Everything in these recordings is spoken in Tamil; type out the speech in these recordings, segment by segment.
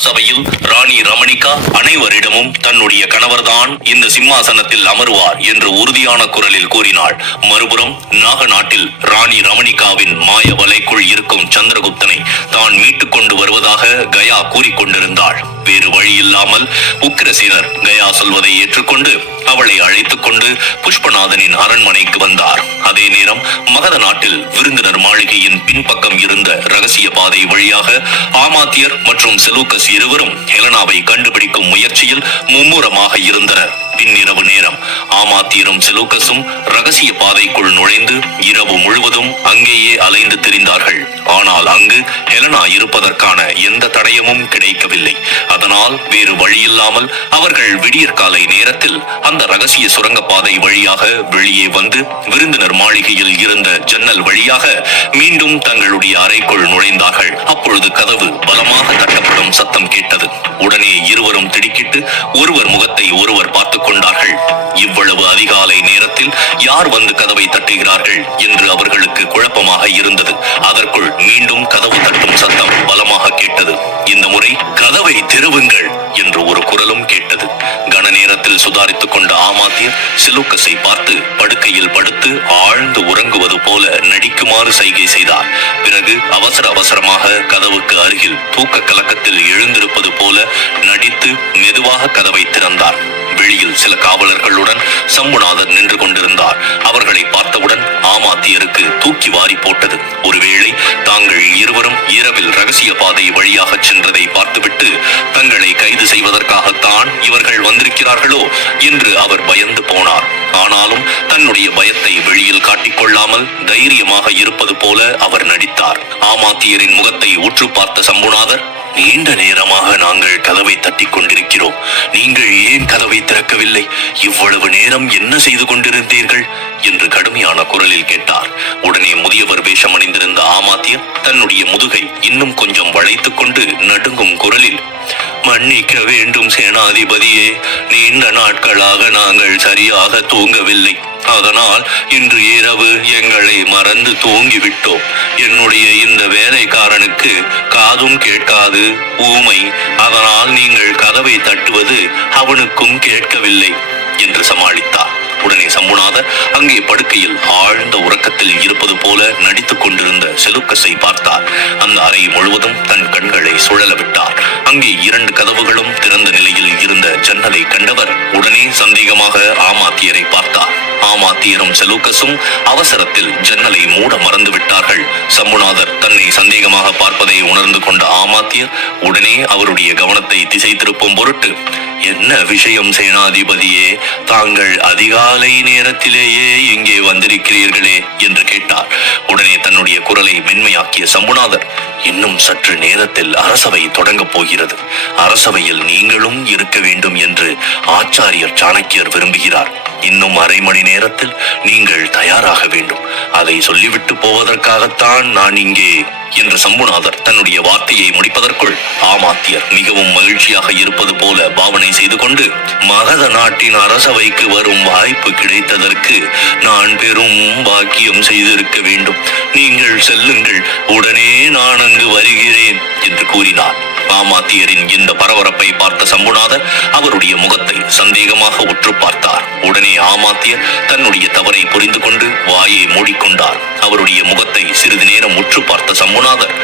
அரசவையில் ராணி ரமணிகா அனைவரிடமும் தன்னுடைய கணவர்தான் இந்த சிம்மாசனத்தில் அமருவார் என்று உறுதியான குரலில் கூறினாள். மறுபுறம் நாக நாட்டில் ராணி ரமணிகாவின் மாய வலைக்குள் இருக்கும் சந்திரகுப்தனை தான் மீட்டுக் கொண்டு வருவதாக கயா கூறிக்கொண்டிருந்தாள் வேறு வழி இல்லாமல் உக்கிரசீனர் கயா சொல்வதை ஏற்றுக்கொண்டு அவளை அழைத்துக் கொண்டு புஷ்பநாதனின் அரண்மனைக்கு வந்தார். அதே நேரம் மகத நாட்டில் விருந்தினர் மாளிகையின் பின்பக்கம் இருந்த ரகசிய பாதை வழியாக ஆமாத்தியர் மற்றும் செலூக்கஸ் இருவரும் ஹெலன் ஹெலனாவை கண்டுபிடிக்கும் முயற்சியில் மும்முரமாக இருந்தனர். பின்னிரவு நேரம். ஆமாத்தியரும் செலூக்கஸும் ரகசிய பாதைக்குள் நுழைந்து இரவு முழுவதும் அங்கேயே அலைந்து திரிந்தார்கள். ஆனால் அங்கு ஹெலனா இருப்பதற்கான எந்த தடயமும் கிடைக்கவில்லை. அதனால் வேறு வழியில்லாமல் அவர்கள் விடியற்காலை நேரத்தில் அந்த ரகசிய சுரங்கப்பாதை வழியாக வெளியே வந்து விருந்தினர் மாளிகையில் இருந்த ஜன்னல் வழியாக மீண்டும் தங்களுடைய அறைக்குள் நுழைந்தார்கள். அப்பொழுது கதவு பலமாக தட்டப்படும் சத்தம் கேட்டது. உடனே இருவரும் திடுக்கிட்டு ஒருவர் முகத்தை ஒருவர் பார்த்துக் கொண்டார்கள். இவ்வளவு அதிகாலை நேரத்தில் யார் வந்து கதவை தட்டுகிறார்கள் என்று அவர்களுக்கு குழப்பமாக இருந்தது. அதற்குள் மீண்டும் கதவு தட்டும் சத்தம் பலமாக கேட்டது. இந்த முறை கதவை திருவுங்கள் என்று ஒரு குரலும் கேட்டது. கன நேரத்தில் சுதாரித்துக் கொண்ட ஆமாத்தியர் சிலுக்கஸை பார்த்து படுக்கையில் படுத்து ஆழ்ந்து உறங்குவது போல நடிக்குமாறு சைகை செய்தார். பிறகு அவசர அவசரமாக கதவுக்கு அருகில் தூக்க கலக்கத்தில் எழுந்திருப்பது போல நடித்து மெதுவாக கதவை திறந்தார். வெளியில் சில காவலர்களுடன் சம்புநாதர் நின்று கொண்டிருந்தார். அவர்களை பார்த்தவுடன் ஆமாத்தியருக்கு தூக்கி வாரி போட்டது. ஒருவேளை தாங்கள் இருவரும் இரவில் ரகசிய பாதை வழியாக சென்றதை பார்த்துவிட்டு தங்களை கைது செய்வதற்காகத்தான் இவர்கள் வந்திருக்கிறார்களோ என்று அவர் பயந்து போனார். ஆனாலும் தன்னுடைய பயத்தை வெளியில் காட்டிக்கொள்ளாமல் தைரியமாக இருப்பது போல அவர் நடித்தார். ஆமாத்தியரின் முகத்தை உற்று பார்த்த சம்புநாதர் நீண்ட நேரமாக நாங்கள் கதவை தட்டி கொண்டிருக்கிறோம். நீங்கள் ஏன் கதவை திறக்கவில்லை? இவ்வளவு நேரம் என்ன செய்து கொண்டிருந்தீர்கள்? என்று கடுமையான குரலில் கேட்டார். உடனே முதியவர் வேஷம் அணிந்திருந்த ஆமாத்தியம் தன்னுடைய முதுகை இன்னும் கொஞ்சம் வளைத்துக் கொண்டு நடுங்கும் குரலில் மன்னிக்க வேண்டும் சேனாதிபதியே. நீண்ட நாட்களாக நாங்கள் சரியாக தூங்கவில்லை. அதனால் இன்று இரவு எங்களை மறந்து தூங்கிவிட்டோம். என்னுடைய இந்த வேலைக்காரனுக்கு காதும் கேட்காது ஊமை. அதனால் நீங்கள் கதவை தட்டுவது அவனுக்கும் கேட்கவில்லை என்று சமாளித்தார். உடனே சம்புநாதர் அங்கே படுக்கையில் ஆழ்ந்த உறக்கத்தில் இருப்பது போல நடித்துக் கொண்டிருந்த செலுக்கஸை பார்த்தார். அந்த அறை முழுவதும் தன் கண்களை சுழல விட்டார் அங்கே இரண்டு கதவுகளும் திறந்த நிலையில் இருந்த ஜன்னலை கண்டவர் உடனே சந்தேகமாக ஆமாத்தியரை பார்த்தார். ஆமாத்தியரும் செலூக்கஸும் அவசரத்தில் ஜன்னலை மூட மறந்து விட்டார்கள். சம்புநாதர் தன்னை சந்தேகமாக பார்ப்பதை உணர்ந்து கொண்ட ஆமாத்தியர் உடனே அவருடைய கவனத்தை திசை திருப்பும் பொருட்டு என்ன விஷயம் சேனாதிபதியே? தாங்கள் அதிகாலை நேரத்திலேயே இங்கே வந்திருக்கிறீர்களே என்று கேட்டார். உடனே தன்னுடைய குரலை மென்மையாக்கிய சம்புநாதர் இன்னும் சற்று நேரத்தில் அரசவை தொடங்கப் போகிறது. அரசவையில் நீங்களும் இருக்க வேண்டும் என்று ஆச்சாரியர் சாணக்கியர் விரும்புகிறார். இன்னும் அரை மணி நேரத்தில் நீங்கள் தயாராக வேண்டும். அதை சொல்லிவிட்டு போவதற்காகத்தான் நான் இங்கே என்று சம்புநாதர் தன்னுடைய வார்த்தையை முடிப்பதற்குள் ஆமாத்தியர் மிகவும் மகிழ்ச்சியாக இருப்பது போல பாவனை செய்து கொண்டு மகத நாட்டின் அரசவைக்கு வரும் வாய்ப்பு கிடைத்ததற்கு நான் பெரும் பாக்கியம் செய்திருக்க வேண்டும். நீங்கள் செல்லுங்கள். உடனே நான் அங்கு வருகிறேன் என்று கூறினார். மாமாத்தியரின் இந்த பரபரப்பை பார்த்த சம்புநாதர் அவருடைய முகத்தை சந்தேகமாக உற்று பார்த்தார். உடனே ஆமாத்தியர் தன்னுடைய தவறை புரிந்து கொண்டு வாயை மூடிக்கொண்டார். அவருடைய முகத்தை சிறிது நேரம் உற்று பார்த்த சம்புநாதர்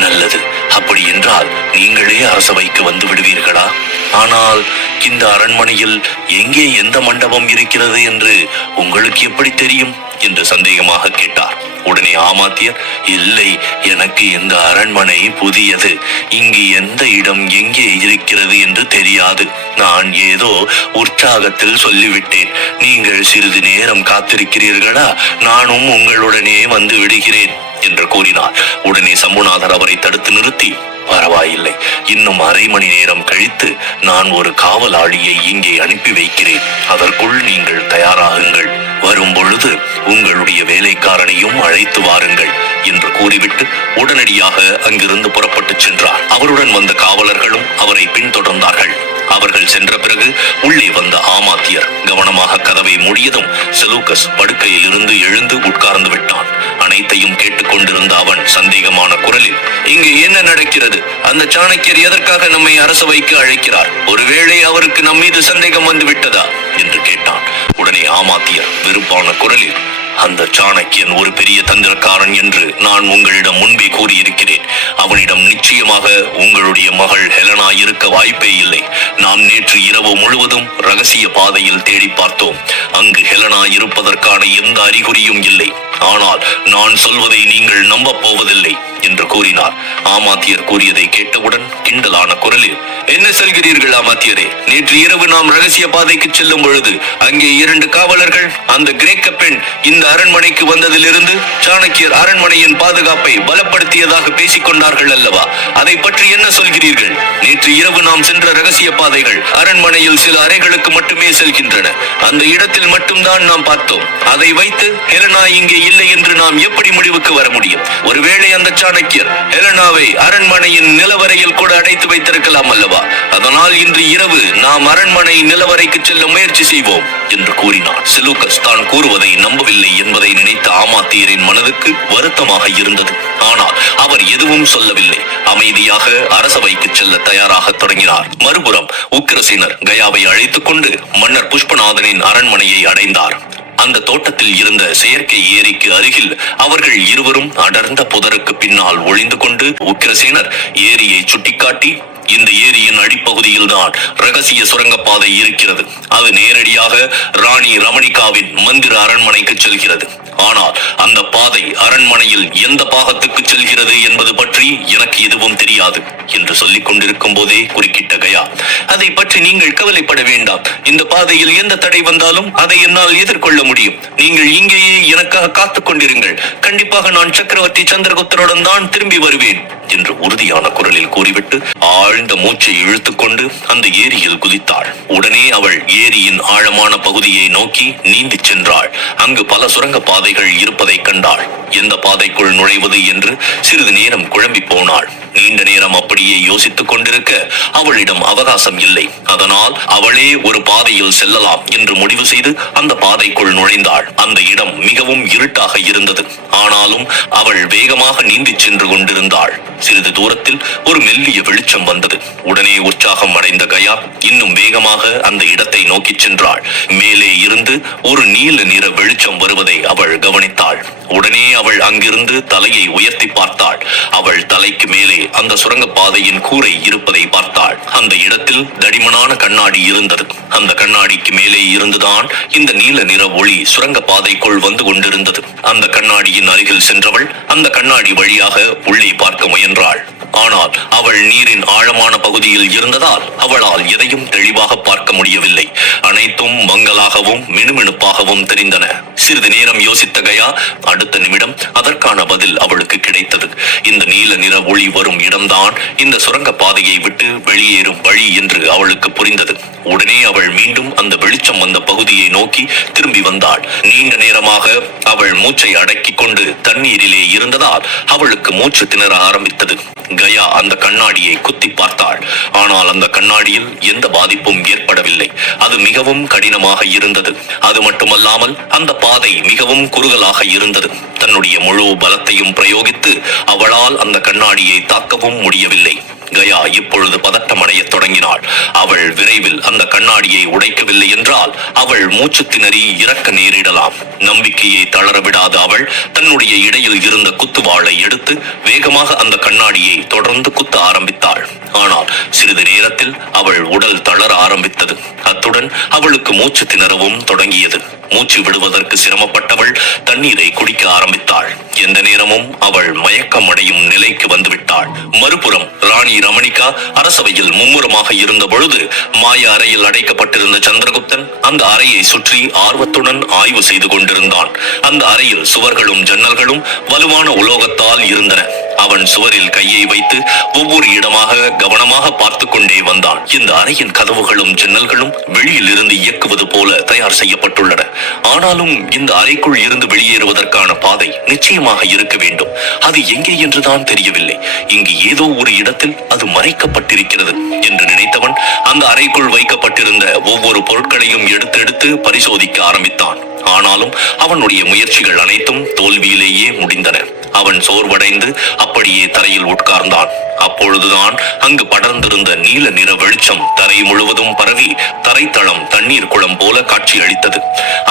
நல்லது. அப்படி என்றால் நீங்களே அரசவைக்கு வந்து விடுவீர்களா? ஆனால் இந்த அரண்மனையில் எங்கே எந்த மண்டபம் இருக்கிறது என்று உங்களுக்கு எப்படி தெரியும்? என்று சந்தேகமாக கேட்டார். உடனே ஆமாத்தியர் இல்லை எனக்கு இந்த அரண்மனை புதியது. இங்கு எந்த இடம் எங்கே இருக்கிறது என்று தெரியாது. நான் ஏதோ உற்சாகத்தில் சொல்லிவிட்டேன். நீங்கள் சிறிது நேரம் காத்திருக்கிறீர்களா? நானும் உங்களுடனே வந்து விடுகிறேன். என்று கூறினார். உடனே சம்புநாதர் அவரை தடுத்து நிறுத்தி பரவாயில்லை. இன்னும் அரை மணி நேரம் கழித்து நான் ஒரு காவலாளியை இங்கே அனுப்பி வைக்கிறேன். அதற்குள் நீங்கள் தயாராகுங்கள். வரும் பொழுது உங்களுடைய வேலைக்காரனையும் அழைத்து வாருங்கள் என்று கூறிவிட்டு உடனடியாக அங்கிருந்து புறப்பட்டுச் சென்றார். அவருடன் வந்த காவலர்களும் அவரை பின்தொடர்ந்தார்கள். அவர்கள் சென்ற பிறகு உள்ளே வந்த ஆமாத்தியர் கவனமாக கதவை மூடியதும் செலூக்கஸ் படுக்கையில் இருந்து எழுந்து உட்கார்ந்து விட்டான். அனைத்தையும் கேட்டுக்கொண்டிருந்த அவன் சந்தேகமான குரலில் இங்கு என்ன நடக்கிறது? அந்த சாணக்கியர் எதற்காக நம்மை அரசவைக்கு அழைக்கிறார்? ஒருவேளை அவருக்கு நம் மீது சந்தேகம் வந்து விட்டதா என்று கேட்டான். உடனே ஆமாத்தியர் வெறுப்பான குரலில் அந்த சாணக்கியன் ஒரு பெரிய தந்திரக்காரன் என்று நான் உங்களிடம் முன்பே கூறியிருக்கிறேன். அவனிடம் நிச்சயமாக உங்களுடைய மகள் ஹெலனா இருக்க வாய்ப்பே இல்லை. நாம் நேற்று இரவு முழுவதும் ரகசிய பாதையில் தேடி பார்த்தோம். அங்கு ஹெலனா இருப்பதற்கான எந்த அறிகுறியும் இல்லை. ஆனால் நான் சொல்வதை நீங்கள் நம்பப் போவதில்லை என்று கூறினார். ஆமாத்தியர் கூறியதை கேட்டவுடன் கிண்டலான குரலில் என்ன சொல்கிறீர்கள் ஆமாத்தியரே? நேற்று இரவு நாம் ரகசிய பாதைக்கு செல்லும் பொழுது அங்கே இரண்டு காவலர்கள் அந்த கிரேக்க பெண் இந்த அரண்மனைக்கு வந்ததிலிருந்து சாணக்கியர் அரண்மனையின் பாதுகாப்பை பலப்படுத்தியதாக பேசிக் கொண்டார்கள் அல்லவா? அதை பற்றி என்ன சொல்கிறீர்கள்? நேற்று இரவு நாம் சென்ற ரகசிய பாதை பாதைகள் அரண்மனையில் சில அறைகளுக்கு மட்டுமே செல்கின்றன. அந்த இடத்தில் மட்டும்தான் நாம் பார்த்தோம். அதை வைத்து ஹெலனா இங்கே இல்லை என்று நாம் எப்படி முடிவுக்கு வர முடியும்? ஒருவேளை அந்த சாணக்கியர் ஹெலனாவை அரண்மனையின் நிலவரையில் கூட அடைத்து வைத்திருக்கலாம் அல்லவா? அதனால் இன்று இரவு நாம் அரண்மனை நிலவரைக்கு செல்ல முயற்சி செய்வோம் என்று கூறினார் செலூக்கஸ் தான் கூறுவதை நம்பவில்லை என்பதை நினைத்த ஆமாத்தியரின் மனதுக்கு வருத்தமாக இருந்தது. ஆனால் அவர் எதுவும் சொல்லவில்லை. அமைதியாக அரசவைக்கு செல்ல தயாராக தொடங்கினார். மறுபுறம் உக்கிரசேனர் கயாவை அழைத்துக் கொண்டு மன்னர் புஷ்பநாதனின் அரண்மனையை அடைந்தார். அந்த தோட்டத்தில் இருந்த செயற்கை ஏரிக்கு அருகில் அவர்கள் இருவரும் அடர்ந்த புதருக்கு பின்னால் ஒளிந்து கொண்டு உக்கிரசேனர் ஏரியை சுட்டிக்காட்டி இந்த ஏரியின் அடிப்பகுதியில் தான் ரகசிய சுரங்கப்பாதை இருக்கிறது. அது நேரடியாக ராணி ரமணிகாவின் மந்திர அரண்மனைக்கு செல்கிறது. ஆனால் அந்த பாதை அரண்மனையில் எந்த பாகத்துக்கு செல்கிறது என்பது பற்றி எனக்கு எதுவும் தெரியாது என்று சொல்லிக் கொண்டிருக்கும் போதே குறுக்கிட்ட கயா அதை பற்றி நீங்கள் கவலைப்பட வேண்டாம். இந்த பாதையில் எந்த தடை வந்தாலும் அதை என்னால் எதிர்கொள்ள முடியும். நீங்கள் இங்கேயே எனக்காக காத்துக் கொண்டிருங்கள். கண்டிப்பாக நான் சக்கரவர்த்தி சந்திரகுப்தருடன் தான் திரும்பி வருவேன். என்று உறுதியான குரலில் கூறிவிட்டு ஆழ்ந்த மூச்சை இழுத்துக்கொண்டு அந்த ஏரியில் குதித்தாள். உடனே அவள் ஏரியின் ஆழமான பகுதியை நோக்கி நீந்திச் சென்றாள். அங்கு பல சுரங்க பாதைகள் இருப்பதைக் கண்டாள். எந்த பாதைக்குள் நுழைவது என்று சிறிது நேரம் குழம்பி போனாள். நீண்ட நேரம் அப்படியே யோசித்துக் கொண்டிருக்க அவளிடம் அவகாசம் இல்லை. அதனால் அவளே ஒரு பாதையில் செல்லலாம் என்று முடிவு செய்து அந்த பாதைக்குள் நுழைந்தாள். அந்த இடம் மிகவும் இருட்டாக இருந்தது. ஆனாலும் அவள் வேகமாக நீந்தி சென்று கொண்டிருந்தாள். சிறிது தூரத்தில் ஒரு மெல்லிய வெளிச்சம் வந்தது. உடனே உற்சாகம் அடைந்த கயா இன்னும் வேகமாக அந்த இடத்தை நோக்கிச் சென்றாள். மேலே இருந்து ஒரு நீல நிற வெளிச்சம் வருவதை அவள் கவனித்தாள். உடனே அவள் அங்கிருந்து தலையை உயர்த்தி பார்த்தாள். அவள் தலைக்கு மேலே அந்த சுரங்கப்பாதையின் கூரை இருப்பதை பார்த்தாள். அந்த இடத்தில் தடிமனான கண்ணாடி இருந்தது. அந்த கண்ணாடிக்கு மேலே இருந்துதான் இந்த நீல நிற ஒளி சுரங்கப்பாதைக்குள் வந்து கொண்டிருந்தது. அந்த கண்ணாடியின் அருகில் சென்றவள் அந்த கண்ணாடி வழியாக உள்ளே பார்க்க முயன்றாள். ஆனால் அவள் நீரின் ஆழமான பகுதியில் இருந்ததால் அவளால் எதையும் தெளிவாக பார்க்க முடியவில்லை. அனைத்தும் மங்கலாகவும் மினுமினுப்பாகவும் தெரிந்தன. சிறிது நேரம் யோசித்த கயா அடுத்த நிமிடம் அதற்கான பதில் அவளுக்கு கிடைத்தது. இந்த நீல நிற ஒளி வரும் இடம்தான் இந்த சுரங்க பாதையை விட்டு வெளியேறும் வழி என்று அவளுக்கு புரிந்தது. உடனே அவள் மீண்டும் அந்த வெளிச்சம் வந்த பகுதியை நோக்கி திரும்பி வந்தாள். நீண்ட நேரமாக அவள் மூச்சை அடக்கிக் கொண்டு தண்ணீரிலே இருந்ததால் அவளுக்கு மூச்சு திணற ஆரம்பித்தது. ஜயா அந்த கண்ணாடியை குத்தி பார்த்தாள். ஆனால் அந்த கண்ணாடியில் எந்த பாதிப்பும் ஏற்படவில்லை. அது மிகவும் கடினமாக இருந்தது. அது மட்டுமல்லாமல் அந்த பாதை மிகவும் குறுகலாக இருந்தது. தன்னுடைய முழு பலத்தையும் பிரயோகித்து அவளால் அந்த கண்ணாடியை தாக்கவும் முடியவில்லை. கயா இப்பொழுது பதட்டமடைய தொடங்கினாள். அவள் விரைவில் அந்த கண்ணாடியை உடைக்கவில்லை என்றால் அவள் மூச்சு திணறி இறக்க நேரிடலாம். நம்பிக்கையை தளரவிடாத அவள் தன்னுடைய இடையில் இருந்த குத்துவாளை எடுத்து வேகமாக அந்த கண்ணாடியை தொடர்ந்து குத்த ஆரம்பித்தாள். ஆனால் சிறிது நேரத்தில் அவள் உடல் தளர ஆரம்பித்தது. அத்துடன் அவளுக்கு மூச்சு திணறவும் தொடங்கியது. மூச்சு விடுவதற்கு சிரமப்பட்டவள் தண்ணீரை குடிக்க ஆரம்பித்தாள். எந்த நேரமும் அவள் மயக்கம் அடையும் நிலைக்கு வந்துவிட்டாள். மறுபுறம் ராணி ரமணிகா அரசவையில் மும்முரமாக இருந்த பொழுது மாய அறையில் அடைக்கப்பட்டிருந்த சந்திரகுப்தன் அந்த அறையை சுற்றி ஆர்வத்துடன் ஆய்வு செய்து கொண்டிருந்தான். அந்த அறையில் சுவர்களும் ஜன்னல்களும் வலுவான உலோகத்தால் இருந்தன. அவன் சுவரில் கையை வைத்து ஒவ்வொரு இடமாக கவனமாக பார்த்து கொண்டே வந்தான். இந்த அறையின் கதவுகளும் ஜன்னல்களும் வெளியில் இருந்து இயக்குவது போல தயார் செய்யப்பட்டுள்ளன. ஆனாலும் இந்த அறைக்குள் இருந்து வெளியேறுவதற்கான பாதை நிச்சயமாக இருக்க வேண்டும். அது எங்கே என்றுதான் தெரியவில்லை. இங்கு ஏதோ ஒரு இடத்தில் அது மறைக்கப்பட்டிருக்கிறது என்று நினைத்தவன் அந்த அறைக்குள் வைக்கப்பட்டிருந்த ஒவ்வொரு பொருட்களையும் எடுத்து எடுத்து பரிசோதிக்க ஆரம்பித்தான். ஆனாலும் அவனுடைய முயற்சிகள் அனைத்தும் தோல்வியிலேயே முடிந்தன. அவன் சோர்வடைந்து அப்படியே தரையில் உட்கார்ந்தான். அப்பொழுதுதான் அங்கு படர்ந்திருந்த நீல நிற வெளிச்சம் தரை முழுவதும் பரவி தரைத்தளம் தண்ணீர் குளம் போல காட்சி அளித்தது.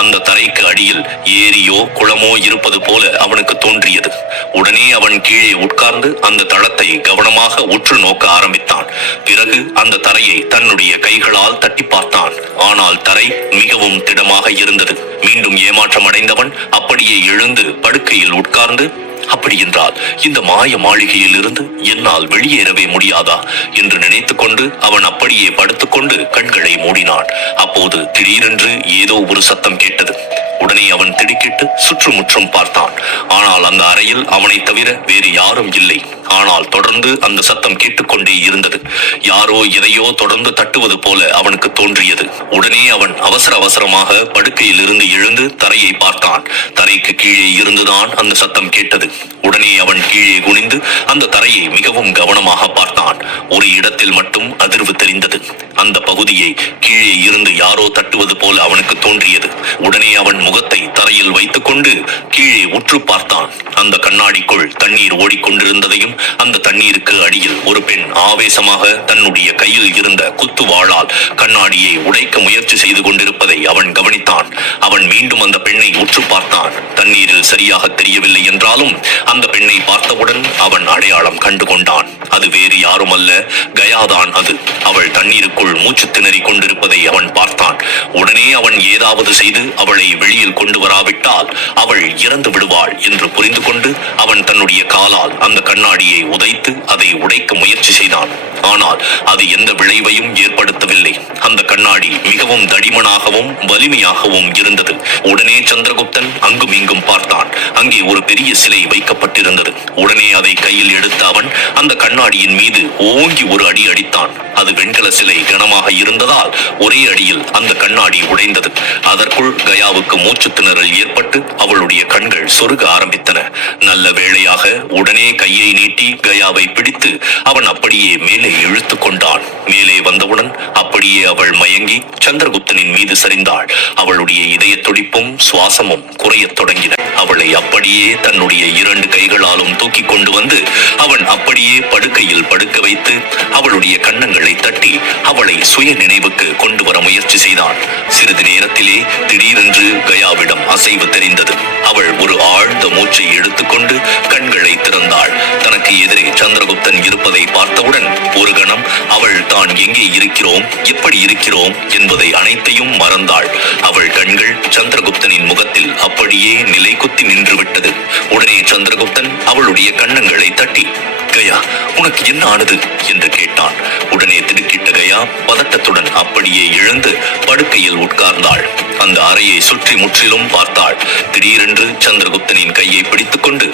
அந்த தரைக்கு அடியில் ஏரியோ குளமோ இருப்பது போல அவனுக்கு தோன்றியது. உடனே அவன் கீழே உட்கார்ந்து அந்த தளத்தை கவனமாக உற்று நோக்க ஆரம்பித்தான். பிறகு அந்த தரையை தன்னுடைய கைகளால் தட்டி பார்த்தான். ஆனால் தரை மிகவும் திடமாக இருந்தது. மீண்டும் ஏமாற்றம் அடைந்தவன் அப்படியே எழுந்து படுக்கையில் உட்கார்ந்து அப்படி என்றால் இந்த மாய மாளிகையில் இருந்து என்னால் வெளியேறவே முடியாதா என்று நினைத்துக் கொண்டு அவன் அப்படியே படுத்துக்கொண்டு கண்களை மூடினான். அப்போது திடீரென்று ஏதோ ஒரு சத்தம் கேட்டது. உடனே அவன் திடுக்கிட்டு சுற்றுமுற்றும் பார்த்தான். ஆனால் அந்த அறையில் அவனை தவிர வேறு யாரும் இல்லை. ஆனால் தொடர்ந்து அந்த சத்தம் கேட்டுக்கொண்டே இருந்தது. யாரோ எதையோ தொடர்ந்து தட்டுவது போல அவனுக்கு தோன்றியது. உடனே அவன் அவசர அவசரமாக படுக்கையில் இருந்து எழுந்து தரையை பார்த்தான். தரைக்கு கீழே இருந்துதான் அந்த சத்தம் கேட்டது. உடனே அவன் கீழே குனிந்து அந்த தரையை மிகவும் கவனமாக பார்த்தான். ஒரு இடத்தில் மட்டும் அதிர்வு தெரிந்தது. அந்த பகுதியை கீழே இருந்து யாரோ தட்டுவது போல அவனுக்கு தோன்றியது. உடனே அவன் முகத்தை தரையில் வைத்துக்கொண்டு கீழே உற்று பார்த்தான். அந்த கண்ணாடிக்குள் தண்ணீர் ஓடிக்கொண்டிருந்ததையும் அந்த தண்ணீருக்கு அடியில் ஒரு பெண் ஆவேசமாக தன்னுடைய கையில் இருந்த குத்து வாளால் கண்ணாடியை உடைக்க முயற்சி செய்து கொண்டிருப்பதை அவன் கவனித்தான். அவன் மீண்டும் அந்த பெண்ணை உற்று பார்த்தான். தண்ணீரில் சரியாக தெரியவில்லை என்றாலும் அந்த பெண்ணை பார்த்தவுடன் அவன் அடையாளம் கண்டு கொண்டான் அது வேறு யாரும் அல்ல கயாதான் அது. அவள் தண்ணீருக்குள் மூச்சு திணறிக் கொண்டிருப்பதை அவன் பார்த்தான். உடனே அவன் ஏதாவது செய்து அவளை வெளியில் கொண்டு வராவிட்டால் அவள் இறந்து விடுவாள் என்று புரிந்து கொண்டு அவன் தன்னுடைய காலால் அந்த கண்ணாடியை உதைத்து அதை உடைக்க முயற்சி செய்தான். ஆனால் அது எந்த விளைவையும் ஏற்படுத்தவில்லை. அந்த கண்ணாடி மிகவும் தடிமனாகவும் வலிமையாகவும் இருந்தது. உடனே சந்திரகுப்தன் அங்கும் இங்கும் பார்த்தான். அங்கே ஒரு பெரிய சிலை வைக்கப்பட்டிருந்தது. உடனே அதை கையில் எடுத்த அவன் அந்த கண்ணாடியின் மீது ஓங்கி ஒரு அடி அடித்தான். அது வெண்கல சிலை கனமாக இருந்ததால் ஒரே அடியில் அந்த கண்ணாடி உடைந்தது. அதற்குள் கயாவுக்கு மூச்சு திணறல் ஏற்பட்டு அவளுடைய கண்கள் சொருக ஆரம்பித்தன. நல்ல வேளையாக உடனே கையை நீட்டி கயாவை பிடித்து அவன் அப்படியே மேலே இழுத்து கொண்டான். மேலே அப்படியே அவள் மயங்கி சந்திரகுப்தனின் மீது சரிந்தாள். அவளுடைய இதய துடிப்பும் சுவாசமும் குறையத் தொடங்கின. அவளை அப்படியே தன்னுடைய இரண்டு கைகளாலும் தூக்கி கொண்டு வந்து அவன் அப்படியே படுக்கையில் படுக்க வைத்து அவளுடைய கன்னங்களை தட்டி அவளை சுய நினைவுக்கு கொண்டு வர முயற்சி செய்தான். சிறிது நேரத்திலே திடீரென்று கயாவிடம் அசைவு தெரிந்தது. அவள் ஒரு ஆழ்ந்த மூச்சை எடுத்துக்கொண்டு கண்களை திறந்தாள். தனக்கு எதிரே சந்திரகுப்தன் இருப்பதை பார்த்தவுடன் ஒரு கணம் அவள் தான் எங்கே இருக்கிறோம்? எப்படி இருக்கிறோம் என்பதை அனைத்தையும் மறந்தாள். அவள் கண்கள் சந்திரகுப்தனின் முகத்தில் அப்படியே நிலை குத்தி நின்றுவிட்டது. உடனே சந்திரகுப்தன் அவளுடைய கண்ணங்களை தட்டி கயா உனக்கு என்ன ஆனது? என்று கேட்டான். உடனே திடுக்கிட்ட கயா பதட்டத்துடன் அப்படியே எழுந்து படுக்கையில் உட்கார்ந்தாள். அந்த அறையை சுற்றி முற்றிலும் பார்த்தாள். திடீரென்று சந்திரகுப்தனின் கையை பிடித்துக்கொண்டு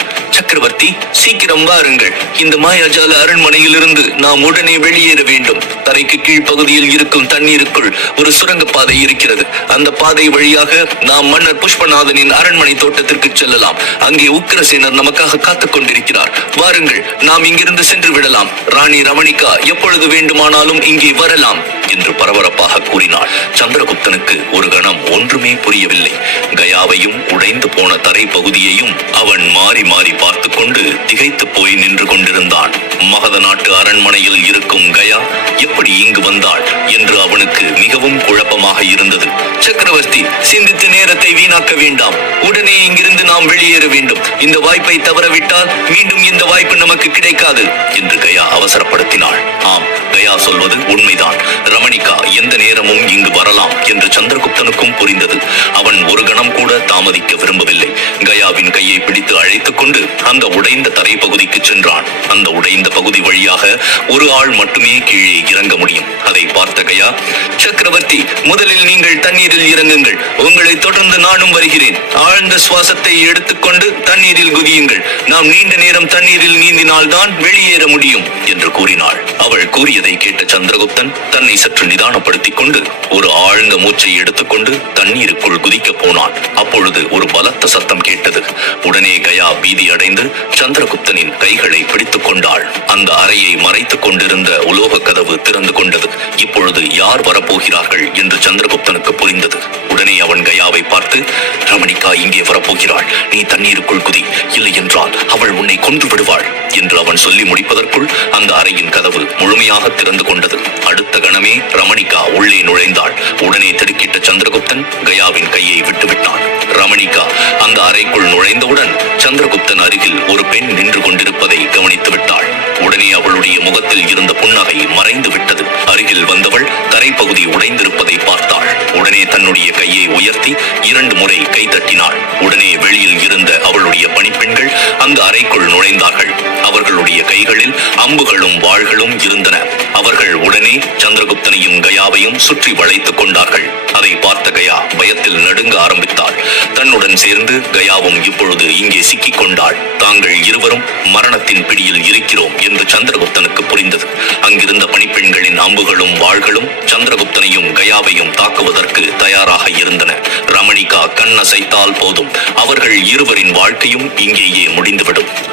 சக்கரவர்த்தி சீக்கிரம் வாருங்கள். இந்த மாயாஜால அரண்மனையிலிருந்து நாம் உடனே வெளியேற வேண்டும். தரைக்கு கீழ்ப்பகுதியில் இருக்கும் தண்ணீருக்குள் ஒரு சுரங்க பாதை இருக்கிறது. அந்த பாதை வழியாக நாம் மன்னர் புஷ்பநாதனின் அரண்மனை தோட்டத்திற்கு செல்லலாம். அங்கே உக்கிரசேனர் நமக்காக காத்துக் கொண்டிருக்கிறார். வாருங்கள் நாம் இங்கிருந்து சென்று விடலாம். ராணி ரமணிகா எப்பொழுது வேண்டுமானாலும் இங்கே வரலாம் என்று பரபரப்பாக கூறினாள். சந்திரகுப்தனுக்கு ஒரு கணம் ஒன்றுமே புரியவில்லை. கயாவையும் உடைந்து போன தரை பகுதியையும் அவன் மாறி மாறி பார்த்து கொண்டு திகைத்து போய் நின்று கொண்டிருந்தான். மகத நாட்டு அரண்மனையில் இருக்கும் கயா எப்படி இங்கு வந்தாள் என்று அவனுக்கு மிகவும் குழப்பமாக இருந்தது. சக்கரவர்த்தி சிந்தித்து நேரத்தை வீணாக்க வேண்டாம். உடனே இங்கிருந்து நாம் வெளியேற வேண்டும். இந்த வாய்ப்பை தவறவிட்டால் மீண்டும் இந்த வாய்ப்பு நமக்கு கிடைக்காது என்று கயா அவசரப்படுத்தினாள். ஆம் கயா சொல்வது உண்மைதான். ரமணிகா எந்த நேரமும் இங்கு வரலாம் என்று சந்திரகுப்தனுக்கும் புரிந்தது. அவன் ஒரு கணம் கூட தாமதிக்க விரும்பவில்லை. கயாவின் கையை பிடித்து அழைத்துக் கொண்டு அந்த உடைந்த தரைப்பகுதிக்கு சென்றான். அந்த உடைந்த பகுதி வழியாக ஒரு ஆள் மட்டுமே கீழே இறங்க முடியும். அதை பார்த்த கயா சக்கர சக்கரவர்த்தி முதலில் நீங்கள் தண்ணீரில் இறங்குங்கள். உங்களை தொடர்ந்து நானும் வருகிறேன். ஆழ்ந்த சுவாசத்தை எடுத்துக்கொண்டு தண்ணீரில் குதியுங்கள். நாம் நீண்ட நேரம் தண்ணீரில் நீந்தினால்தான் வெளியேற முடியும் என்று கூறினாள். அவள் கூறியதை கேட்ட சந்திரகுப்தன் தன்னை சற்று நிதானப்படுத்திக் கொண்டு ஒரு ஆழ்ந்த மூச்சை எடுத்துக்கொண்டு தண்ணீருக்குள் குதிக்கப் போனான். அப்பொழுது ஒரு பலத்த சத்தம் கேட்டது. உடனே கயா பீதி அடைந்து சந்திரகுப்தனின் கைகளை பிடித்துக் கொண்டாள். அந்த அறையை மறைத்துக் கொண்டிருந்த உலோக கதவு திறந்து கொண்டது. இப்பொழுது யார் வரப்போகிறார்? வருகிறார்கள் என்று சந்திரகுப்தனுக்கு புரிந்தது. உடனே அவன் கயாவை பார்த்து ரமணிகா இங்கே வரப்போகிறாள். நீ தண்ணீருக்குள் குதி. இல்லை என்றால் அவள் உன்னை கொன்று விடுவாள் என்று அவன் சொல்லி முடிப்பதற்குள் அந்த அறையின் கதவு முழுமையாக திறந்து கொண்டது. அடுத்த கணமே ரமணிகா உள்ளே நுழைந்தாள். உடனே திடுக்கிட்ட சந்திரகுப்தன் கயாவின் கையை விட்டுவிட்டான். ரமணிகா அந்த அறைக்குள் நுழைந்தவுடன் சந்திரகுப்தன் அருகில் ஒரு பெண் நின்று கொண்டிருப்பதை கவனித்து விட்டாள் உடனே அவளுடைய முகத்தில் இருந்த புன்னகை மறைந்து விட்டது அருகில் வந்தவள் உடனே தன்னுடைய கையை உயர்த்தி இரண்டு முறை கைதட்டினாள் உடனே வெளியில் இருந்த அவளுடைய பணிப்பெண்கள் அந்த அறைக்குள் நுழைந்தார்கள். அவர்களுடைய கைகளில் அம்புகளும் வாள்களும் இருந்தன. அவர்கள் உடனே சந்திரகுப்தனையும் கயாவையும் சுற்றி வளைத்துக் கொண்டார்கள். அதை பார்த்த கயா பயத்தில் நடுங்க ஆரம்பித்தாள். தன்னுடன் சேர்ந்து கயாவும் இப்பொழுது இங்கே சிக்கிக் கொண்டாள். தாங்கள் இருவரும் மரணத்தின் பிடியில் இருக்கிறோம் என்று சந்திரகுப்தனுக்கு புரிந்தது. அங்கிருந்த பணிப்பெண்களின் அம்புகளும் வாள்களும் சந்திரகுப்தனையும் கயாவையும் தாக்குவதற்கு தயாராக இருந்தன. ரமணிகா கண்ணசைத்தால் போதும். அவர்கள் இருவரின் வாழ்க்கையும் இங்கேயே முடிந்துவிடும்.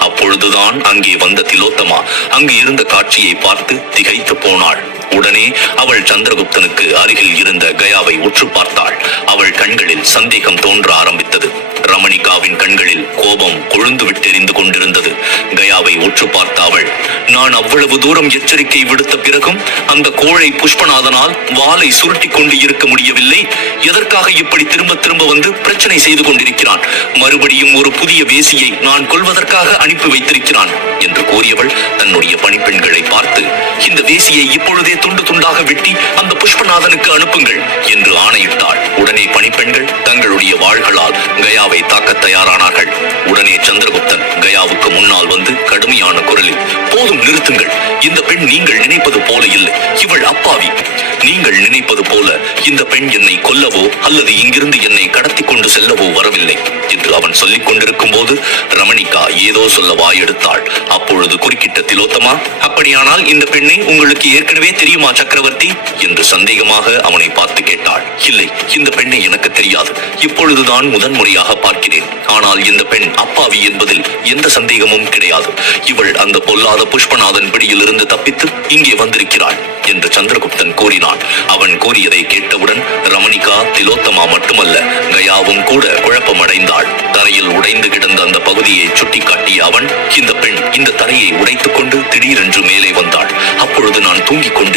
அப்பொழுதுதான் அங்கே வந்த திலோத்தமா. அங்கு இருந்த காட்சியை பார்த்து திகைத்து போனாள். உடனே அவள் சந்திரகுப்தனுக்கு அருகில் இருந்த கயாவை உற்று பார்த்தாள். அவள் கண்களில் சந்தேகம் தோன்ற ஆரம்பித்தது. ரமணிகாவின் கண்களில் கோபம் கொழுந்து விட்டெறிந்து கொண்டிருந்தது. கயாவை உற்று பார்த்த அவள் நான் அவ்வளவு தூரம் எச்சரிக்கை விடுத்த பிறகும் அந்த கோழை புஷ்பநாதனால் வாளை சுருட்டி கொண்டு இருக்க முடியவில்லை. எதற்காக இப்படி திரும்ப திரும்ப வந்து பிரச்சனை செய்து கொண்டிருக்கிறான்? மறுபடியும் ஒரு புதிய வேசியை நான் கொள்வதற்காக அனுப்பி வைத்திருக்கிறான் என்று கூறியவள் தன்னுடைய பணிப்பெண்களை பார்த்து இந்த வேசியை இப்பொழுதே துண்டு துண்டாக வெட்டி அந்த புஷ்பநாதனுக்கு அனுப்புங்கள் என்று ஆணையிட்டாள். உடனே பணிப்பெண்கள் தங்களுடைய வாள்களால் கயாவை தாக்க தயாரானார்கள். உடனே சந்திரகுப்தன் கயாவுக்கு முன்னால் வந்து கடுமையான குரலில் போதும் நிறுத்துங்கள். இந்த பெண் நீங்கள் நினைப்பது போல இல்லை. நீங்கள் நினைப்பது போல இந்த பெண் என்னை கொல்லவோ அல்லது இங்கிருந்து என்னை கடத்தி கொண்டு செல்லவோ வரவில்லை என்று அவன் சொல்லிக் கொண்டிருக்கும் போது ரமணிகா ஏதோ சொல்ல வாயெடுத்தாள். அப்பொழுது குறுக்கிட்ட திலோத்தமா அப்படியானால் இந்த பெண்ணை உங்களுக்கு ஏற்கனவே தெரியுமா சக்கரவர்த்தி? என்று சந்தேகமாக அவனை பார்த்து கேட்டாள். இல்லை இந்த பெண்ணை எனக்கு தெரியாது. இப்பொழுதுதான் முதன்முறையாக பார்க்கிறேன். ஆனால் இந்த பெண் அப்பாவி என்பதில் எந்த சந்தேகமும் கிடையாது. இவள் அந்த பொல்லாத புஷ்பநாதன் பிடியிலிருந்து தப்பித்து இங்கே வந்திருக்கிறாள் என்று சந்திரகுப்தன் கூறினான். அவன் கூறியதை கேட்டவுடன் ரமணிகா திலோத்தமா மட்டுமல்ல கயாவும் கூட குழப்பமடைந்தாள். தரையில் உடைந்து கிடந்த அந்த பகுதியை சுட்டிக்காட்டிய அவன் இந்த பெண் இந்த தரையை உடைத்துக் கொண்டு திடீரென்று மேலே வந்தாள். அப்பொழுது நான் தூங்கிக் கொண்டு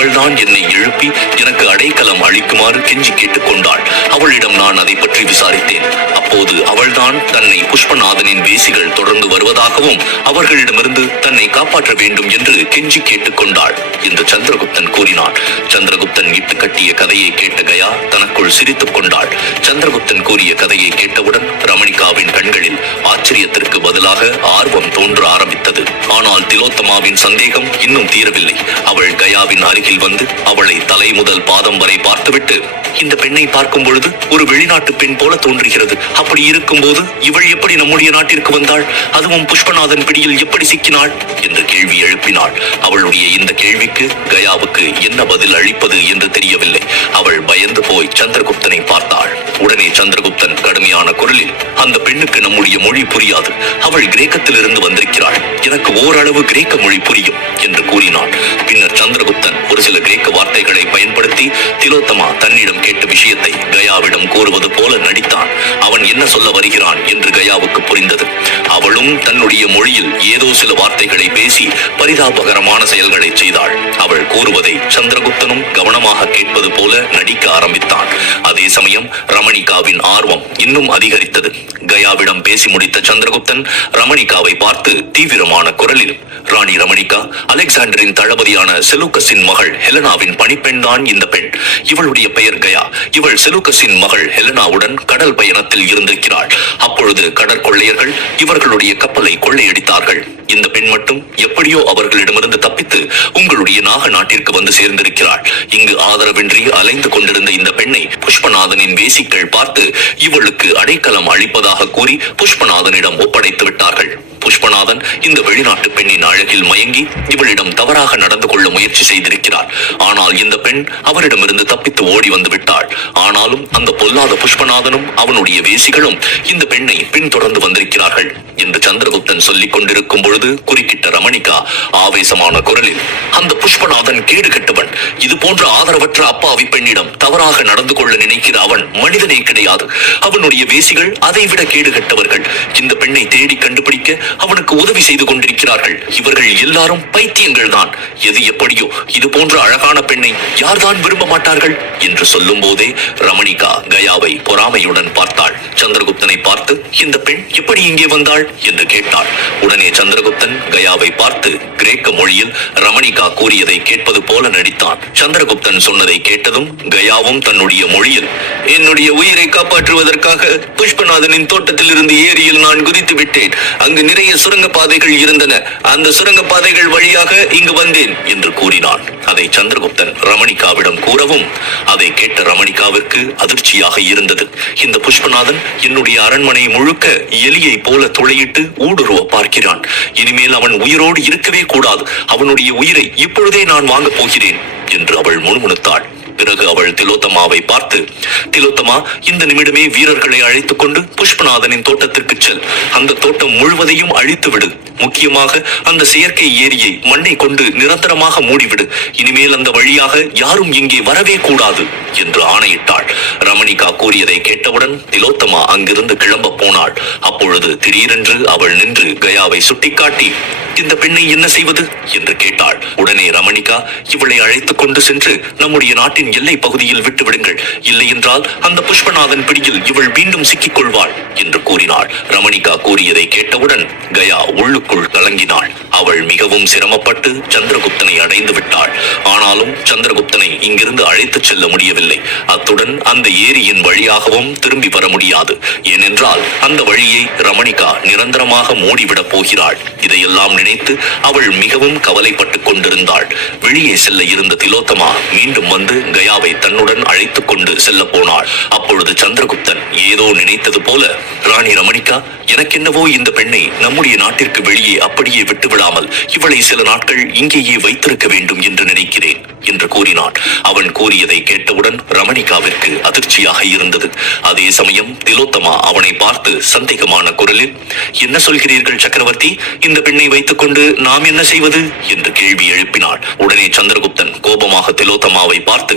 அவள்தான் என்னை எழுப்பி எனக்கு அடைக்கலம் அளிக்குமாறு கெஞ்சி கேட்டுக்கொண்டாள். அவளிடம் நான் அதை பற்றி விசாரித்தேன். அப்போது அவள்தான் தன்னை புஷ்பநாதனின் வேசிகள் தொடர்ந்து வருவதாகவும் அவர்களிடமிருந்து தன்னை காப்பாற்ற வேண்டும் என்று கெஞ்சி கேட்டுக்கொண்டாள் என்று சந்திரகுப்தன் கூறினான். சந்திரகுப்தன் இட்டு கட்டிய கதையை கேட்ட கயா தனக்குள் சிரித்துக் கொண்டாள். சந்திரகுப்தன் கூறிய கதையை கேட்டவுடன் ரமணிகாவின் கண்களில் ஆச்சரியத்திற்கு பதிலாக ஆர்வம் தோன்ற ஆரம்பித்தது. ஆனால் திலோத்தமாவின் சந்தேகம் இன்னும் தீரவில்லை. அவள் கயாவின் அருகில் வந்து அவளை தலை முதல் பாதம் வரை பார்த்துவிட்டு இந்த பெண்ணை பார்க்கும் பொழுது ஒரு வெளிநாட்டு பெண் போல தோன்றுகிறது. அப்படி இருக்கும்போது இவள் எப்படி நம்முடைய நாட்டிற்கு வந்தாள்? அதுவும் புஷ்பநாதன் பிடியில் எப்படி சிக்கினாள்? என்று கேள்வி எழுப்பினாள். அவளுடைய இந்த கேள்விக்கு கயாவுக்கு என்ன பதில் அளிப்பது என்று தெரியவில்லை. அவள் பயந்து போய் சந்திரகுப்தனை பார்த்தாள். உடனே சந்திரகுப்தன் கடுமையான குரலில் அந்த பெண்ணுக்கு நம்முடைய மொழி புரியாது. அவள் கிரேக்கத்திலிருந்து வந்திருக்கிறாள். எனக்கு ஓரளவு கிரேக்க மொழி புரியும் என்று கூறினாள். பின்னர் சந்திரகுப்தன் ஒரு சில கிரேக்க வார்த்தைகளை பயன்படுத்தி திலோத்தமா தன்னிடம் கேட்ட விஷயத்தை கயாவிடம் கூறுவது போல நடித்தான். அவன் என்ன சொல்ல வருகிறான் என்று கயாவுக்கு புரிந்தது. அவளும் தன்னுடைய மொழியில் ஏதோ சில வார்த்தைகளை பேசி பரிதாபகரமான செயல்களை செய்தாள். அவள் கூறுவதை சந்திரகுப்தனும் கவனமாக கேட்பது போல நடிக்க ஆரம்பித்தான். அதே சமயம் ரமணிகாவின் ஆர்வம் இன்னும் அதிகரித்தது. கயாவிடம் பேசி முடித்த சந்திரகுப்தன் ரமணிகாவை பார்த்து தீவிரமான குரலில் ராணி ரமணிகா அலெக்சாண்டரின் தளபதியான செலூக்கஸின் மகள் ஹெலனாவின் பணிப்பெண் தான் இந்த பெண். இவளுடைய பெயர் கயா. இவள் செலூக்கஸின் மகள் ஹெலனாவுடன் கடல் பயணத்தில் இருந்திருக்கிறாள். அப்பொழுது கடற்கொள்ளையர்கள் இவர்கள் இவர்களுடைய கப்பலை கொள்ளையடித்தார்கள். இந்த பெண் மட்டும் எப்படியோ அவர்களிடமிருந்து தப்பித்து உங்களுடைய நாக நாட்டிற்கு வந்து சேர்ந்திருக்கிறாள். இங்கு ஆதரவின்றி அலைந்து கொண்டிருந்த இந்த பெண்ணை புஷ்பநாதனின் வேசிக்கள் பார்த்து இவளுக்கு அடைக்கலம் அளிப்பதாக கூறி புஷ்பநாதனிடம் ஒப்படைத்து விட்டார்கள். புஷ்பநாதன் இந்த வெளிநாட்டு பெண்ணின் அழகில் மயங்கி இவளிடம் தவறாக நடந்து கொள்ள முயற்சி செய்திருக்கிறார். ஆனால் இந்த பெண் அவரிடமிருந்து தப்பித்து ஓடி வந்து விட்டாள். ஆனாலும் அந்த பொல்லாத புஷ்பநாதனும் அவனுடைய வேசிகளும் இந்த பெண்ணை பின்தொடர்ந்து வந்திருக்கிறார்கள் என்று சந்திரகுப்தன் சொல்லிக் கொண்டிருக்கும் பொழுது குறுக்கிட்ட ரமணிகா ஆவேசமான குரலில் அந்த புஷ்பநாதன் கேடு கெட்டவன். இது போன்ற ஆதரவற்ற அப்பாவி பெண்ணிடம் தவறாக நடந்து கொள்ள நினைக்கிற அவன் மனிதனே கிடையாது. அவனுடைய வேசிகள் அதைவிட கேடு கெட்டவர்கள். இந்த பெண்ணை தேடி கண்டுபிடிக்க அவனுக்கு உதவி செய்து கொண்டிருக்கிறார்கள். இவர்கள் எல்லாரும் பைத்தியங்கள் தான் எது எப்படியோ இது போன்ற அழகான பெண்ணை யார்தான் விரும்ப மாட்டார்கள்? என்று சொல்லும் போதே ரமணிகா கயாவை பொறாமையுடன் பார்த்தாள். சந்திரகுப்தனை பார்த்து இந்த பெண் எப்படி இங்கே வந்தாள்? என்று கேட்டாள். உடனே சந்திரகுப்தன் கயாவை பார்த்து கிரேக்க மொழியில் ரமணிகா கூறியதை கேட்பது போல நடித்தான். சந்திரகுப்தன் சொன்னதை கேட்டதும் கயாவும் தன்னுடைய மொழியில் என்னுடைய உயிரை காப்பாற்றுவதற்காக புஷ்பநாதனின் தோட்டத்தில் இருந்து ஏரியில் நான் குதித்து விட்டேன். அங்கு நிறைய சுரங்க பாதைகள் இருந்தன. அந்த சுரங்க பாதைகள் வழியாக இங்கு வந்தேன் என்று கூறினான். அதை சந்திரகுப்தன் ரமணிகாவிடம் கூறவும் அதை கேட்ட ரமணிகாவிற்கு அதிர்ச்சியாக இருந்தது. இந்த புஷ்பநாதன் என்னுடைய அரண்மனை முழுக்க எலியை போல துளையிட்டு ஊடுருவ பார்க்கிறான். இனிமேல் அவன் உயிரோடு இருக்கவே கூடாது. அவனுடைய உயிரை இப்பொழுதே நான் வாங்கப் போகிறேன் என்று அவள் முணுமுணுத்தாள். பிறகு அவள் திலோத்தமாவை பார்த்து திலோத்தமா இந்த நிமிடமே வீரர்களை அழைத்துக் கொண்டு புஷ்பநாதனின் தோட்டத்திற்கு செல். அந்த தோட்டம் முழுவதையும் அழித்து விடு முக்கியமாக அந்த செயற்கை ஏரியை மண்ணை கொண்டு நிரந்தரமாக மூடிவிடு. இனிமேல் அந்த வழியாக யாரும் இங்கே வரவே கூடாது என்று ஆணையிட்டாள். ரமணிகா கூறியதை கேட்டவுடன் திலோத்தமா அங்கிருந்து கிளம்ப போனாள். அப்பொழுது திடீரென்று அவள் நின்று கயாவை சுட்டிக்காட்டி இந்த பெண்ணை என்ன செய்வது? என்று கேட்டாள். உடனே ரமணிகா இவளை அழைத்துக் கொண்டு சென்று நம்முடைய நாட்டின் எல்லை பகுதியில் விட்டுவிடுங்கள். இல்லை என்றால் அந்த புஷ்பநாதன் பிடியில் இவள் மீண்டும் சிக்கிக் கொள்வாள் என்று கூறினாள். ரமணிகா கூறியதை கேட்டவுடன் கயா உள்ளுக்குள் கலங்கினாள். அவள் மிகவும் சிரமப்பட்டு சந்திரகுப்தனை அடைந்து விட்டாள். ஆனாலும் சந்திரகுப்தனை இங்கிருந்து அழைத்துச் செல்ல முடியவில்லை. அத்துடன் அந்த ஏரியின் வழியாகவும் திரும்பி வர முடியாது. ஏனென்றால் அந்த வழியை ரமணிகா நிரந்தரமாக மூடிவிடப் போகிறாள். இதையெல்லாம் நினைத்து அவள் மிகவும் கவலைப்பட்டுக் கொண்டிருந்தாள். வெளியே செல்ல இருந்த திலோத்தமா மீண்டும் வந்து கயாவை தன்னுடன் அழைத்துக் கொண்டு செல்ல போனாள். அப்பொழுது சந்திரகுப்தன் ஏதோ நினைத்தது போல ராணி ரமணிகா எனக்கென்னவோ இந்த பெண்ணை நம்முடைய நாட்டிற்கு வெளியே அப்படியே விட்டு விடாமல் இவளை சில நாட்கள் இங்கேயே வைத்திருக்க வேண்டும் என்று நினைக்கிறேன். கூறினான். அவன் கூறியதை கேட்டவுடன் ரமணிகாவிற்கு அதிர்ச்சியாக இருந்தது. அதே சமயம் திலோத்தமா அவனை பார்த்து சந்தேகமான குரலில் என்ன சொல்கிறீர்கள் சக்கரவர்த்தி? இந்த பெண்ணை வைத்துக் கொண்டு நாம் என்ன செய்வது? என்று கேள்வி எழுப்பினாள். உடனே சந்திரகுப்தன் கோபமாக திலோத்தமாவை பார்த்து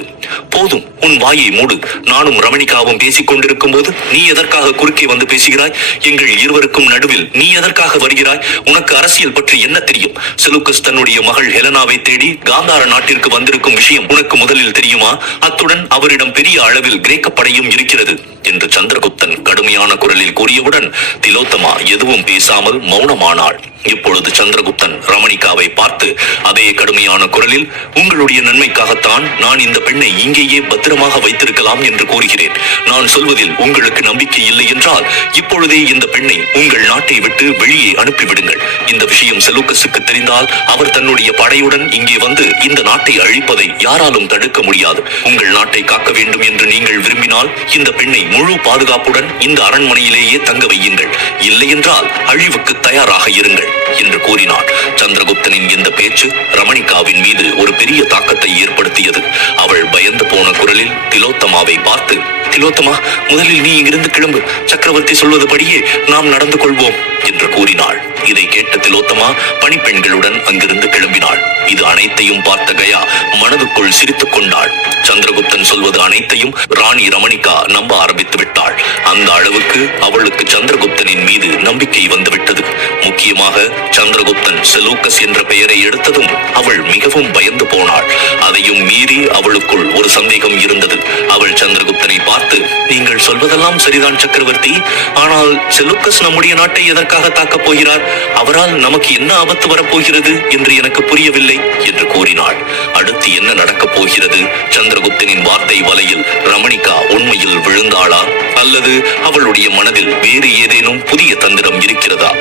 போதும் உன் வாயை மூடு. நானும் ரமணிகாவும் பேசிக் கொண்டிருக்கும் போது நீ எதற்காக குறுக்கே வந்து பேசுகிறாய்? எங்கள் இருவருக்கும் நடுவில் நீ எதற்காக வருகிறாய்? உனக்கு அரசியல் பற்றி என்ன தெரியும்? செலுக்கஸ் தன்னுடைய மகள் ஹெலனாவை தேடி காந்தார நாட்டிற்கு வந்திருக்கும் விஷயம் உனக்கு முதலில் தெரியுமா? அத்துடன் அவரிடம் பெரிய அளவில் கிரேக்க படையும் இருக்கிறது என்று சந்திரகுப்தன் கடுமையான குரலில் கூறியவுடன் திலோத்தமா எதுவும் பேசாமல் மௌனமானாள். இப்பொழுது சந்திரகுப்தன் ரமணிகாவை பார்த்து அதே கடுமையான குரலில் உங்களுடைய நன்மைக்காகத்தான் நான் இந்த பெண்ணை இங்கேயே பத்திரமாக வைத்திருக்கலாம் என்று கூறுகிறேன். நான் சொல்வதில் உங்களுக்கு நம்பிக்கை இல்லை என்றால் இப்பொழுதே இந்த பெண்ணை உங்கள் நாட்டை விட்டு வெளியே அனுப்பிவிடுங்கள். இந்த விஷயம் செலூக்கஸுக்கு தெரிந்தால் அவர் தன்னுடைய படையுடன் இங்கே வந்து இந்த நாட்டை அழிப்பதை யாராலும் தடுக்க முடியாது. உங்கள் நாட்டை காக்க வேண்டும் என்று நீங்கள் விரும்பினால் இந்த பெண்ணை முழு பாதுகாப்புடன் இந்த அரண்மனையிலேயே தங்க வையுங்கள். இல்லை என்றால் அழிவுக்கு தயாராக இருங்கள் என்று கூறினார் சந்திரகுப்தனின் இந்த பேச்சு ரமணிகாவின் மீது ஒரு பெரிய தாக்கத்தை ஏற்படுத்தியது. அவள் பயந்து போன குரலில் திலோத்தமாவை பார்த்து திலோத்தமா முதலில் நீ இங்கிருந்து கிளம்பு. சக்கரவர்த்தி சொல்வதுபடியே நாம் நடந்து கொள்வோம் என்று கூறினாள். இதை கேட்ட திலோத்தமா பணிப்பெண்களுடன் அங்கிருந்து கிளம்பினாள். இது அனைத்தையும் பார்த்த கயா மனது மனதுக்குள் சிரித்துக் கொண்டாள். சந்திரகுப்தன் சொல்வது அனைத்தையும் ராணி ரமணிகா நம்ப ஆரம்பித்து விட்டாள். அந்த அளவுக்கு அவளுக்கு சந்திரகுப்தனின் மீது நம்பிக்கை வந்துவிட்டது. முக்கியமாக சந்திரகுப்தன் செலூக்கஸ் என்ற பெயரை எடுத்ததும் அவள் மிகவும் பயந்து போனாள். அதையும் மீறி அவளுக்குள் ஒரு சந்தேகம் இருந்தது. அவள் சந்திரகுப்தனை பார்த்து நீங்கள் சொல்வதெல்லாம் சரிதான் சக்கரவர்த்தி. ஆனால் செலூக்கஸ் நம்முடைய நாட்டை எதற்காக தாக்கப் போகிறார்? அவரால் நமக்கு என்ன ஆபத்து வரப்போகிறது என்று எனக்கு புரியவில்லை என்று கூறினாள். அடுத்து என்ன நடக்கப் போகிறது? சந்திரகுப்தனின் வார்த்தை வலையில் ரமணிகா உண்மையில் விழுந்தாளா? அல்லது அவளுடைய மனதில் வேறு ஏதேனும் புதிய தந்திரம் இருக்கிறதா?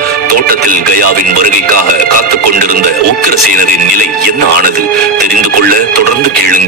கூட்டத்தில் கயாவின் வருகைக்காக காத்துக் கொண்டிருந்த உக்கிரசேனரின் நிலை என்ன ஆனது? தெரிந்து கொள்ள தொடர்ந்து கேளுங்கள்.